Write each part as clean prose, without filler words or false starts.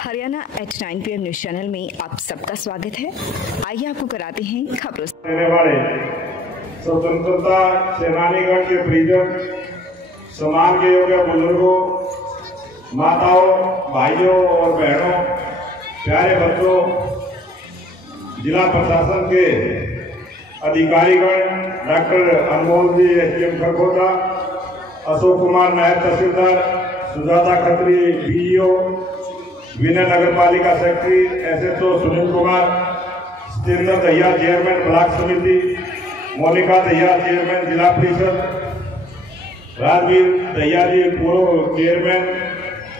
Haryana H9 PM news channel में आप सबका स्वागत है। आइए आपको कराते हैं खबरों से वाले स्वतंत्रता सेनानीगण के परिजन, सम्मान के योग्य बुजुर्गों, माताओं, भाइयों और बहनों, प्यारे बच्चों, जिला प्रशासन के अधिकारीगण, डॉक्टर अनमोल जी SDM खरगोदा, अशोक कुमार नायब तहसीलदार, सुजाता खत्री BEO, विनय नगर पालिका secretary, SHO Sunil Kumar, Satyendra Dahiya chairman block समिति, मोनिका दहिया चेयरमैन जिला परिषद, राजवीर दहिया जी पूर्व चेयरमैन,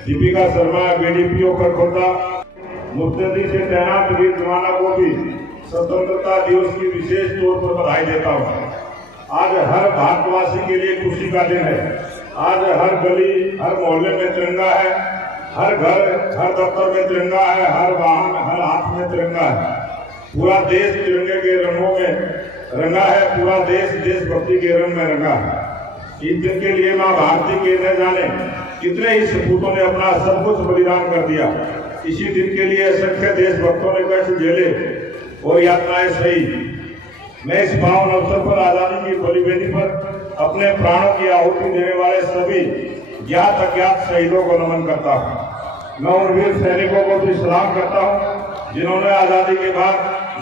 दीपिका शर्मा BDPO खरगोदा, मुस्तैदी से तैनात वीर जवानों को भी स्वतंत्रता दिवस की विशेष तौर पर बधाई देता हूँ। आज हर भारतवासी के लिए खुशी का दिन है। आज हर गली, हर मोहल्ले में तिरंगा है, हर घर, हर दफ्तर में तिरंगा है, हर वाहन, हर हाथ में तिरंगा है। पूरा देश तिरंगे के रंगों में रंगा है, पूरा देश देशभक्ति के रंग में रंगा है। इस दिन के लिए माँ भारती के न जाने कितने ही सपूतों ने अपना सब कुछ बलिदान कर दिया। इसी दिन के लिए असंख्य देशभक्तों ने कष्ट झेले और यातनाएं सही। मैं इस पावन अवसर पर आजादी की बलिवेदी पर अपने प्राणों की आहुति देने वाले सभी ज्ञात अज्ञात शहीदों को नमन करता हूँ। मैं उन वीर सैनिकों को भी सलाम करता हूँ जिन्होंने आजादी के बाद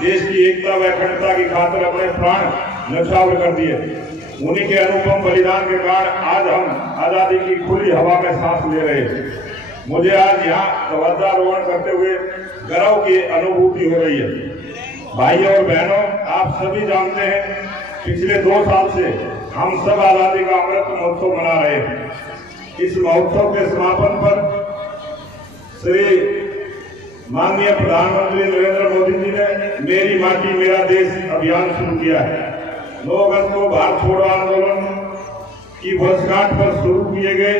देश की एकता व अखंडता की खातिर अपने प्राण न्यौछावर कर दिए। उन्हीं के अनुपम बलिदान के कारण आज हम आजादी की खुली हवा में सांस ले रहे हैं। मुझे आज यहाँ ध्वजारोहण करते हुए गर्व की अनुभूति हो रही है। भाइयों और बहनों, आप सभी जानते हैं पिछले 2 साल से हम सब आजादी का अमृत महोत्सव मना रहे हैं। इस महोत्सव के समापन पर श्री माननीय प्रधानमंत्री नरेंद्र मोदी जी ने मेरी माटी मेरा देश अभियान शुरू किया है। 9 अगस्त को भारत छोड़ो आंदोलन की वर्षगांठ पर शुरू किए गए।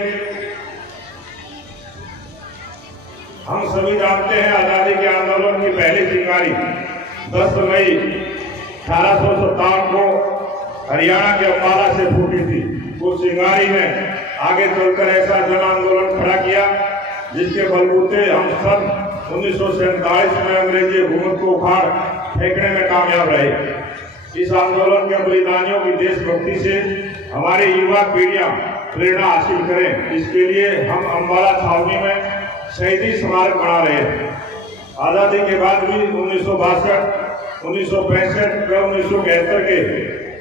हम सभी जानते हैं आजादी के आंदोलन की पहली चिंगारी 10 मई 1857 को हरियाणा के अम्बाला से फूटी थी। उस चिंगारी ने आगे चलकर ऐसा जन आंदोलन खड़ा किया जिसके बलबूते हम सब 1947 में अंग्रेजी हुकूमत को उखाड़ फेंकने में कामयाब रहे। इस आंदोलन के बलिदानियों की देशभक्ति से हमारी युवा पीढ़ियां प्रेरणा हासिल करें, इसके लिए हम अम्बाला छावनी में शहीदी स्मारक बना रहे हैं। आजादी के बाद भी 1962, 1965 व 1971 के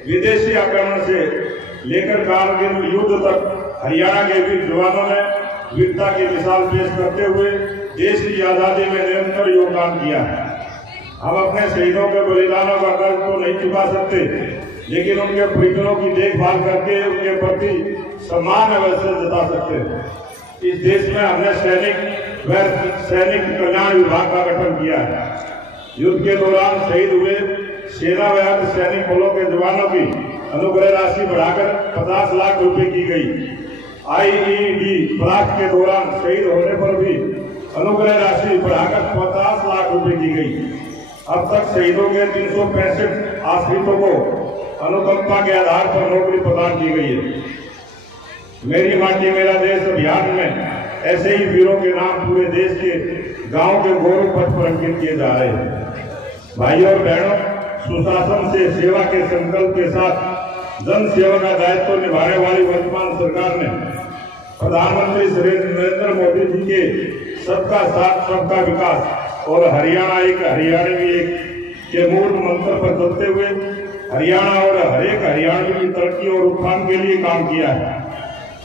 विदेशी आक्रमण से लेकर कारगिल युद्ध तक हरियाणा के वीर जवानों ने वीरता की मिसाल पेश करते हुए देश की आजादी में निरंतर योगदान किया है। हम अपने शहीदों के बलिदानों का कर्ज तो नहीं चुका सकते, लेकिन उनके परिजनों की देखभाल करके उनके प्रति सम्मान अवश्य जता सकते हैं। इस देश में हमने सैनिक कल्याण विभाग का गठन किया है। युद्ध के दौरान शहीद हुए सेना व अर्धसैनिक बलों के जवानों की अनुग्रह राशि बढ़ाकर 50 लाख रुपए की गई। IED ब्लास्ट के दौरान शहीद होने पर भी अनुग्रह राशि बढ़ाकर 50 लाख रुपए की गई। अब तक शहीदों के 365 आश्रितों को अनुकंपा के आधार पर नौकरी प्रदान की गई है। मेरी माटी मेरा देश अभियान में ऐसे ही वीरों के नाम पूरे देश के गांव के गौरव पथ पर अंकित किए जा रहे हैं। भाइयों और बहनों, सुशासन से सेवा के संकल्प के साथ जन सेवा का दायित्व निभाने वाली वर्तमान सरकार ने प्रधानमंत्री श्री नरेंद्र मोदी जी के सबका साथ सबका विकास और हरियाणा एक हरियाणवी एक के मूल मंत्र पर चलते हुए हरियाणा और हरेक हरियाणवी की तरक्की और उत्थान के लिए काम किया है।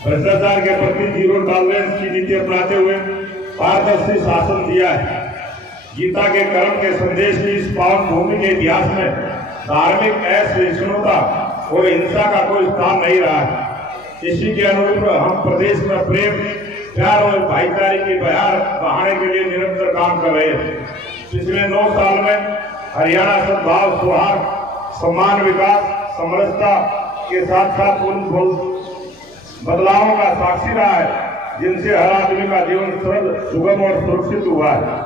भ्रष्टाचार के प्रति जीरो टॉलरेंस की नीति अपनाते हुए पारदर्शी शासन दिया है। गीता के कर्म के संदेश की इस पावन भूमि के इतिहास में धार्मिक असहिष्णुता और हिंसा का कोई स्थान नहीं रहा है। इसी के अनुरूप हम प्रदेश में प्रेम, प्यार और भाईचारे की बहार बहाने के लिए निरंतर काम कर रहे हैं। पिछले 9 साल में हरियाणा सद्भाव, सौहार्द, सम्मान, विकास, समरसता के साथ साथ उन बदलावों का साक्षी रहा है जिनसे हर आदमी का जीवन सरल, सुगम और सुरक्षित हुआ है।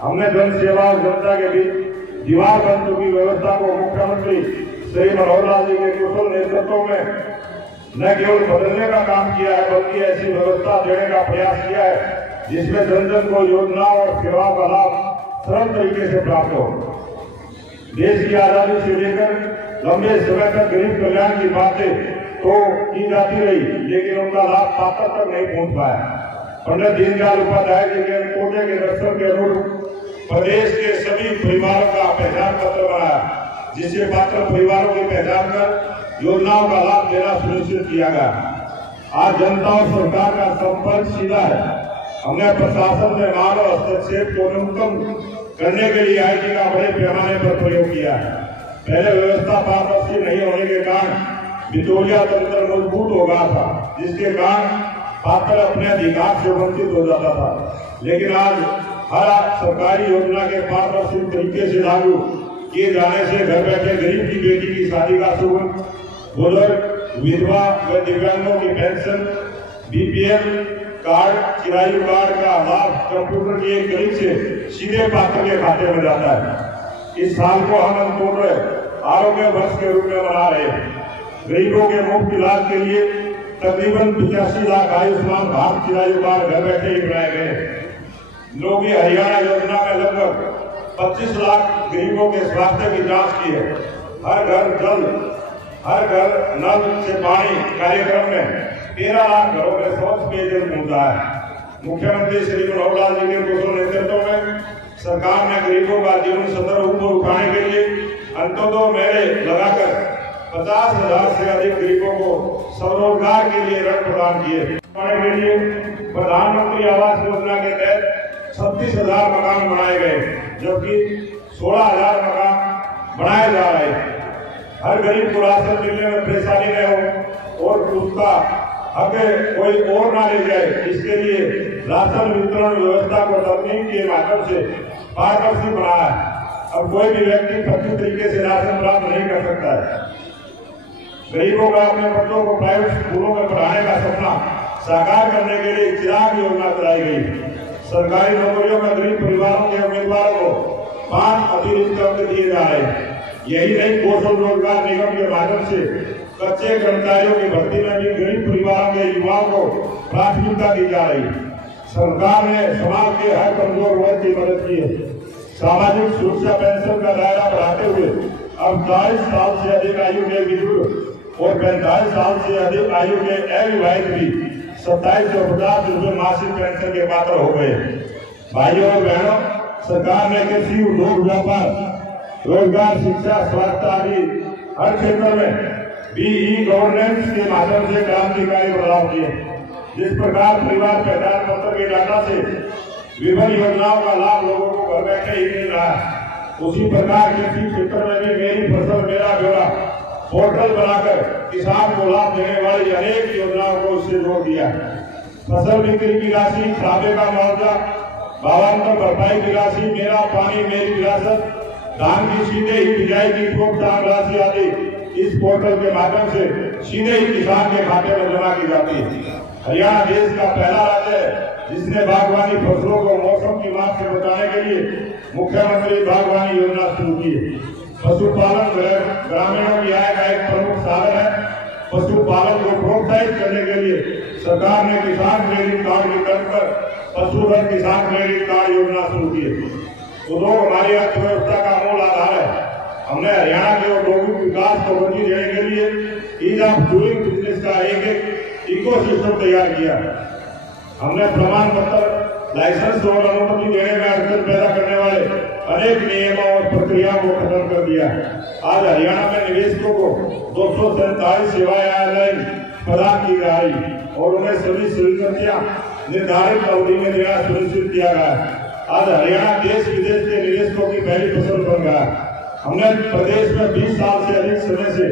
हमने जन सेवा और जनता के बीच दीवार बन चुकी व्यवस्था को मुख्यमंत्री श्री मनोहर लाल जी के कुशल नेतृत्व में न केवल बदलने का काम किया है, बल्कि ऐसी व्यवस्था देने का प्रयास किया है जिसमें जन जन को योजनाओं और सेवाओं का लाभ सरल तरीके से प्राप्त हो। देश की आजादी से लेकर लंबे समय तक गरीब कल्याण की बातें तो की जाती रही, लेकिन उनका लाभ पात्र तक नहीं पहुंच पाया। पंडित दीनदयाल उपाध्याय जी के अंत्योदय के दर्शन के अनुरूप प्रदेश के सभी परिवारों का पहचान पत्र बनाया, जिससे पात्र परिवारों की पहचान कर योजनाओं का लाभ देना सुनिश्चित किया गया। आज जनता और सरकार का संपर्क सीधा है। हमने प्रशासन में मानव हस्तक्षेप को न्यूनतम करने के लिए IT का बड़े पैमाने पर प्रयोग किया है। पहले व्यवस्था पारदर्शी नहीं होने के कारण बिचौलिया तंत्र मजबूत हो गया था, जिसके कारण पात्र अपने अधिकार से वंचित हो जाता था। लेकिन आज हर सरकारी योजना के पारदर्शी तरीके से लागू किए जाने से घर बैठे गरीब की बेटी की शादी का शुल्क, बुजुर्ग, विधवा व दिव्यांगों की pension, BPL card, Chirayu card का लाभ कंप्यूटर की एक क्लिक से सीधे पात्र के खाते में जाता है। इस साल को हम अंत्योदय आरोग्य वर्ष के रूप में मना रहे हैं। गरीबों के मुफ्त इलाज के लिए तकरीबन 85 लाख आयुष्मान भारत चिरायु कार्ड घर बैठे ही बनाए गए। लोग हरियाणा योजना में लगभग 25 लाख गरीबों के स्वास्थ्य की जांच की है। हर घर नल से पानी कार्यक्रम में 13 लाख घरों में स्वच्छ पेयजल पहुंचा है। मुख्यमंत्री श्री मनोहर लाल जी के कुशल नेतृत्व में सरकार ने गरीबों का जीवन स्तर ऊपर उठाने के लिए अंत्योदय मेले लगाकर 50,000 से अधिक गरीबों को स्वरोजगार के लिए ऋण प्रदान किए। के लिए प्रधानमंत्री आवास योजना के तहत 36,000 मकान बनाए गए, जबकि 16,000 मकान बनाए जा रहे हैं। हर गरीब को राशन मिलने में परेशानी न हो और उसका हक कोई और ना ले जाए, इसके लिए राशन वितरण व्यवस्था को तरमीम के माध्यम से पारदर्शी बनाया है। अब कोई भी व्यक्ति फर्जी तरीके से राशन प्राप्त नहीं कर सकता है। गरीबों का अपने बच्चों को प्राइवेट स्कूलों में पढ़ाने का सपना साकार करने के लिए चिराग योजना चलाई गई। सरकारी नौकरियों में गरीब परिवारों के उम्मीदवारों को 5 अतिरिक्त अंक दिए जा रहे हैं। यही नहीं, कौशल रोजगार निगम के माध्यम से कच्चे कर्मचारियों की भर्ती में भी गरीब परिवारों के युवाओं को प्राथमिकता दी जा रही है। सरकार ने समाज के हर कमजोर वर्ग की मदद की है। सामाजिक सुरक्षा पेंशन का दायरा बढ़ाते हुए अब 40 साल से अधिक आयु के बुजुर्ग और 45 साल से अधिक आयु के अविवाहित भी 2750 रुपये मासिक पेंशन के पात्र हो गए। भाइयों और बहनों, सरकार ने कृषि, उद्योग, व्यापार, रोजगार, शिक्षा, स्वास्थ्य आदि हर क्षेत्र में ई-गवर्नेंस के माध्यम से क्रांतिकारी बदलाव किए। जिस प्रकार परिवार पहचान पत्र के डाटा से विभिन्न योजनाओं का लाभ लोगों को घर बैठे ही मिल रहा है, उसी प्रकार कृषि क्षेत्र में भी मेरी फसल मेरा ब्यौरा पोर्टल बनाकर किसान को लाभ देने वाली अनेक योजनाओं को इससे जोड़ दिया। फसल बिक्री की राशि, खाते का मुआवजा, भावांतर भरपाई की राशि, मेरा पानी मेरी विरासत, धान की सीधे ही बिजाई की प्रोत्साहन राशि आदि इस पोर्टल के माध्यम से सीधे ही किसान के खाते में जमा की जाती है। हरियाणा देश का पहला राज्य है जिसने बागवानी फसलों को मौसम की मार से बचाने के लिए मुख्यमंत्री बागवानी योजना शुरू की है। पशुपालन ग्रामीणों की आय का एक प्रमुख साधन है। पशुपालन को प्रोत्साहित करने के लिए सरकार ने किसान क्रेडिट कार्ड की तर्ज पर पशुधन किसान क्रेडिट कार्ड योजना शुरू की है। उद्योग हमारी अर्थव्यवस्था का मूल आधार है। हमने हरियाणा के औद्योगिक विकास को गति देने के लिए ईज ऑफ डूइंग बिजनेस का एक इकोसिस्टम तैयार किया। हमने प्रमाण पत्र, लाइसेंस और अनुमति देने में अड़चन पैदा करने वाले अनेक नियमों और प्रक्रियाओं को खत्म कर दिया। आज हरियाणा में निवेशकों को 247 सेवाएं ऑनलाइन प्रदान की जा रही और उन्हें सभी स्वीकृतियां निर्धारित अवधि में देना सुनिश्चित किया गया। आज हरियाणा देश विदेश के निवेशकों की पहली पसंद बन गया। हमने प्रदेश में 20 साल से अधिक समय से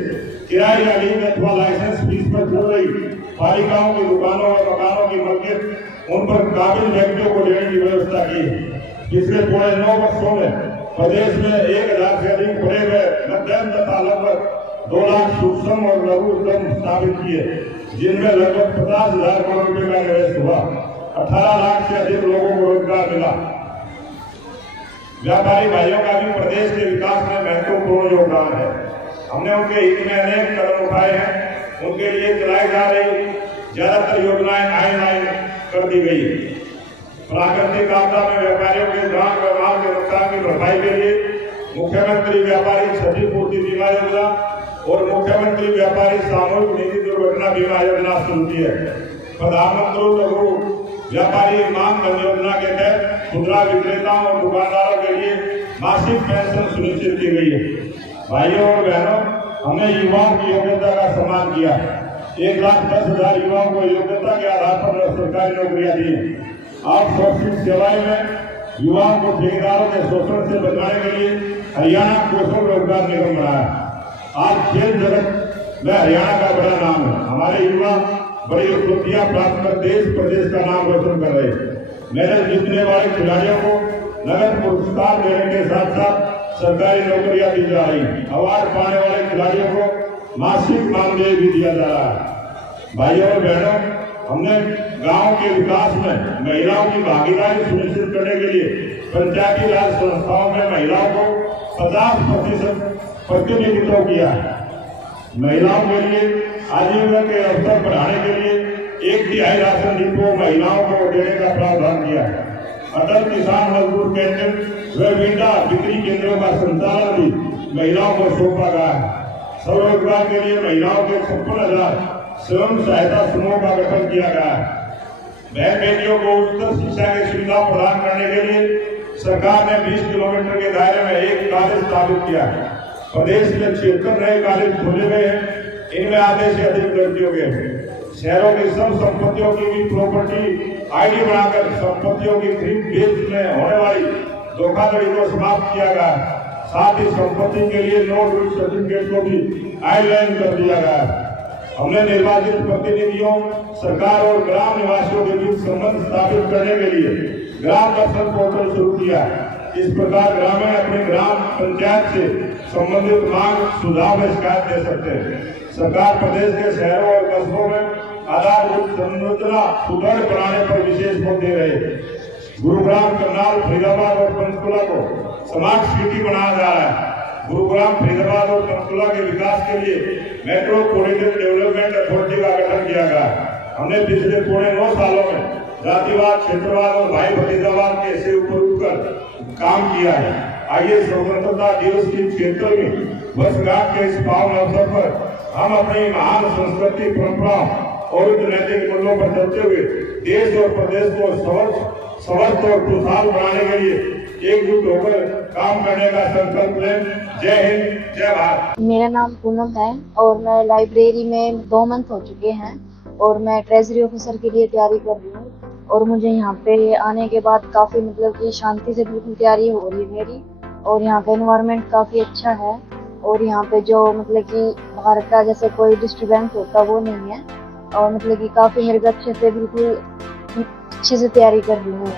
किराए या लीज अथवा लाइसेंस फीस पर चल रही पालिकाओं की दुकानों और मकानों की मलकियत उन पर काबिल व्यक्तियों को देने की व्यवस्था की है। पिछले पौने 9 वर्षों में प्रदेश में 1000 से अधिक बड़े हुए मध्यम तथा लगभग 2 लाख सूक्ष्म और लघु उद्यम स्थापित किए, जिनमें लगभग 50,000 करोड़ रुपए का निवेश हुआ। 18 लाख से अधिक लोगों को रोजगार मिला। व्यापारी भाइयों का भी प्रदेश के विकास में महत्वपूर्ण योगदान है। हमने उनके हित में अनेक कदम उठाए हैं। उनके लिए चलाई जा रही ज्यादातर योजनाएं ऑनलाइन कर दी गई। प्राकृतिक आपदा में व्यापारियों के जान व माल के नुकसान की भरपाई के लिए मुख्यमंत्री व्यापारी क्षतिपूर्ति बीमा योजना और मुख्यमंत्री व्यापारी सामूहिक निधि दुर्घटना बीमा योजना शुरू की है। प्रधानमंत्री लघु व्यापारी मानधन योजना के तहत खुदरा विक्रेताओं और दुकानदारों के लिए मासिक पेंशन सुनिश्चित की गई है। भाइयों और बहनों, हमने युवाओं की योग्यता का सम्मान किया। 1,10,000 युवाओं को योग्यता के आधार पर सरकारी नौकरियां दी। आउटसोर्सिंग सेवाएं में युवाओं को ठेकेदारों के शोषण से बचाने के लिए हरियाणा कौशल रोजगार निगम बनाया। आज खेल जगत में हरियाणा का बड़ा नाम है। हमारे युवा बड़ी उपलब्धियां प्राप्त कर देश प्रदेश का नाम रोशन कर रहे हैं। मेडल जीतने वाले खिलाड़ियों को नगद पुरस्कार देने के साथ साथ सरकारी नौकरियां दी जा रही। अवार्ड पाने वाले खिलाड़ियों को मासिक मानदेय भी दिया जा रहा है। भाइयों और बहनों, हमने गांव के विकास में महिलाओं की भागीदारी सुनिश्चित करने के लिए पंचायती राज संस्थाओं में महिलाओं को 50% प्रतिनिधित्व किया है। महिलाओं के लिए आजीविका के अवसर बढ़ाने के लिए 1/3 राशन डिपो महिलाओं को देने का प्रावधान किया है। अटल किसान मजदूर केंद्र व बीटा बिक्री केंद्रों का संचालन भी महिलाओं को सौंपा गया है। स्वरोजगार के लिए महिलाओं के 56,000 स्वयं सहायता समूह का गठन किया गया है। बहन बेटियों को उच्च शिक्षा की सुविधा प्रदान करने के लिए सरकार ने 20 किलोमीटर के दायरे में एक कॉलेज स्थापित किया है। प्रदेश में 76 नए कॉलेज खोले गए हैं। इनमें आधे से अधिक लड़कियों के हैं। शहरों की सब संपत्तियों की भी प्रॉपर्टी आईडी बनाकर संपत्तियों की खरीद बेच में होने वाली धोखाधड़ी को समाप्त किया गया है। साथ ही संपत्ति के लिए नो ड्यू सर्टिफिकेट को भी ऑनलाइन कर दिया गया है। हमने निर्वाचित प्रतिनिधियों, सरकार और ग्राम निवासियों के बीच संबंध स्थापित करने के लिए ग्राम दर्शन पोर्टल शुरू किया। इस प्रकार ग्रामीण अपने ग्राम पंचायत से संबंधित मांग, सुझाव व शिकायत दे सकते हैं। सरकार प्रदेश के शहरों और कस्बों में आधारभूत संरचना सुदृढ़ बनाने पर विशेष बल दे रहे हैं। गुरुग्राम, करनाल, फरीदाबाद और पंचकुला को स्मार्ट सिटी बनाया जा रहा है। गुरुग्राम, फरीदाबाद और पंचकुला के विकास के लिए मेट्रो कॉरिडोर डेवलपमेंट अथॉरिटी का गठन किया गया। हमने पिछले 9.5 सालों में जातिवाद, क्षेत्रवाद और भाई भतीजावाद के से ऊपर उठकर काम किया है। आइए स्वतंत्रता दिवस की 76वीं वर्षगांठ के इस पावन अवसर पर हम अपनी महान संस्कृति, परंपराओं और नैतिक मूल्यों पर चलते हुए देश और प्रदेश को स्वस्थ और खुशहाल बनाने के लिए एकजुट होकर काम करने का संकल्प लें। जय हिंद, जय भारत। मेरा नाम पूनम है और मैं लाइब्रेरी में 2 मंथ हो चुके हैं और मैं ट्रेजरी ऑफिसर के लिए तैयारी कर रही हूँ। और मुझे यहाँ पे आने के बाद काफ़ी मतलब कि शांति से बिल्कुल तैयारी हो रही है मेरी। और यहाँ का एनवायरनमेंट काफ़ी अच्छा है और यहाँ पे जो मतलब कि बाहर का जैसे कोई डिस्टर्बेंस होता वो नहीं है। और मतलब कि काफ़ी मेरे को अच्छे से बिल्कुल अच्छे से तैयारी कर रही हूँ।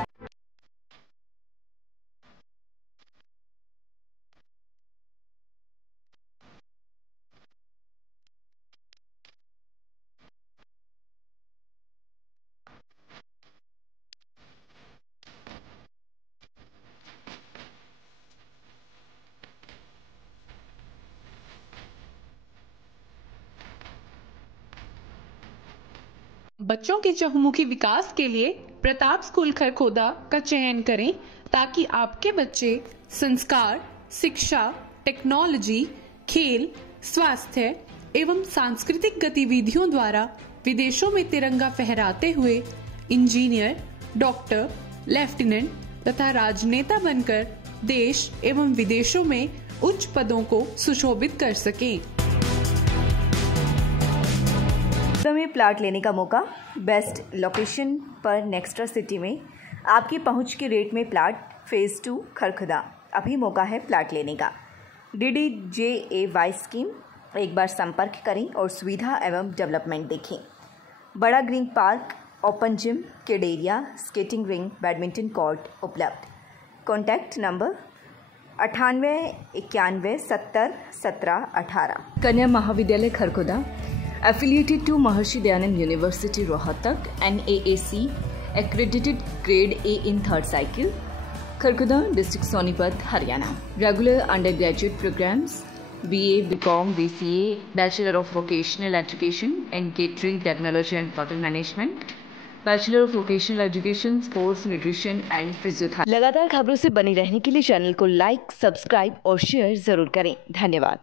बच्चों के चहुमुखी विकास के लिए प्रताप स्कूल खरखोदा का चयन करें ताकि आपके बच्चे संस्कार, शिक्षा, टेक्नोलॉजी, खेल, स्वास्थ्य एवं सांस्कृतिक गतिविधियों द्वारा विदेशों में तिरंगा फहराते हुए इंजीनियर, डॉक्टर, लेफ्टिनेंट तथा राजनेता बनकर देश एवं विदेशों में उच्च पदों को सुशोभित कर सकें। समय प्लाट लेने का मौका बेस्ट लोकेशन पर नेक्स्ट्रा सिटी में आपकी पहुंच के रेट में प्लाट फेज़ 2 खरखोदा। अभी मौका है प्लाट लेने का। DDJAY स्कीम, एक बार संपर्क करें और सुविधा एवं डेवलपमेंट देखें। बड़ा green park, open gym, kid area, skating ring, badminton court उपलब्ध। Contact number 98 91 70 17 18। कन्या महाविद्यालय Kharkhoda, affiliated to Maharishi Dayanand University Rohtak, NAAC accredited grade A in 3rd cycle, Kharkhoda district Sonipat, Haryana. Regular undergraduate programs BA, BCom, BCA, Bachelor of Vocational Education and Catering Technology and Hotel Management, bachelor of vocational education, sports, nutrition and physiotherapy. लगातार खबरों से बनी रहने के लिए channel को like, subscribe और share जरूर करें। धन्यवाद।